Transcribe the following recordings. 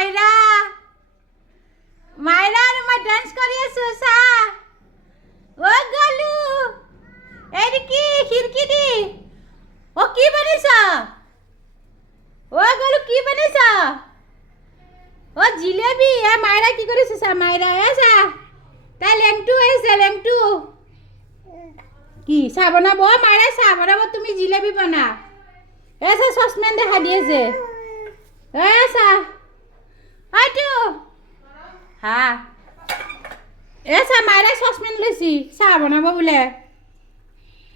মাইৰা মাইৰা আৰু মই ডান্স কৰি আছো চা অ গলু এৰি কি খিৰকি দি অ কি বনাইছা অ গলু কি বনাইছা অ জিলেবি এ মাইৰা কি কৰিছে চা মাইৰা এ চা তাই লেংটু আহিছে লেংটু কি চাহ বনাব মাইৰা চাহ বনাব তুমি জিলেবি বনা এ চা চচমেন দেখা দিয়ে যে এ চা হয়তো হা এ চা মাইৰা চচমেন লৈছি চাহ বনাব বোলে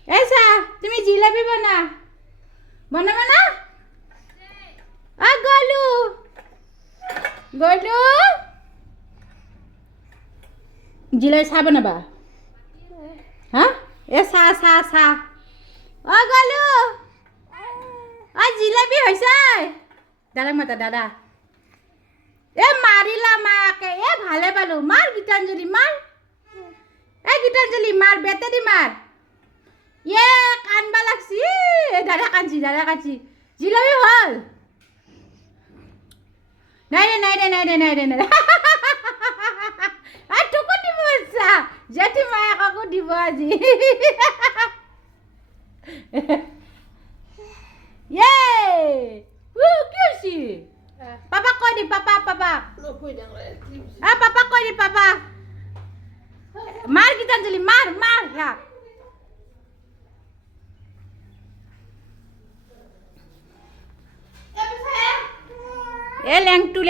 এ চা তুমি জিলেবি বনাব না আ গলু গলু জিলেবি চাহ বনাবা হা এ চাহ চাহ চাহ অ গলু অ জিলেবি হৈছে দাদাক মাতা দাদা এ মাৰিলা মাকে এ ভালে পালো মাৰ গীতাঞ্জলি মাৰ এ গীতাঞ্জলি মাৰ বেটেদি মাৰ এ কান্দবা লাগছি দাদা কান্দছি জিলেবি হল নাই দে আ তোকো দিব ইচ্ছা জেঠি মায়াকো দিব আজি ইয়ে কি হৈছি পাপাক কৈ দি পাপা পাপাক কৈ দি পাপা মাৰ গীতাঞ্জলি মাৰ এ লেংটু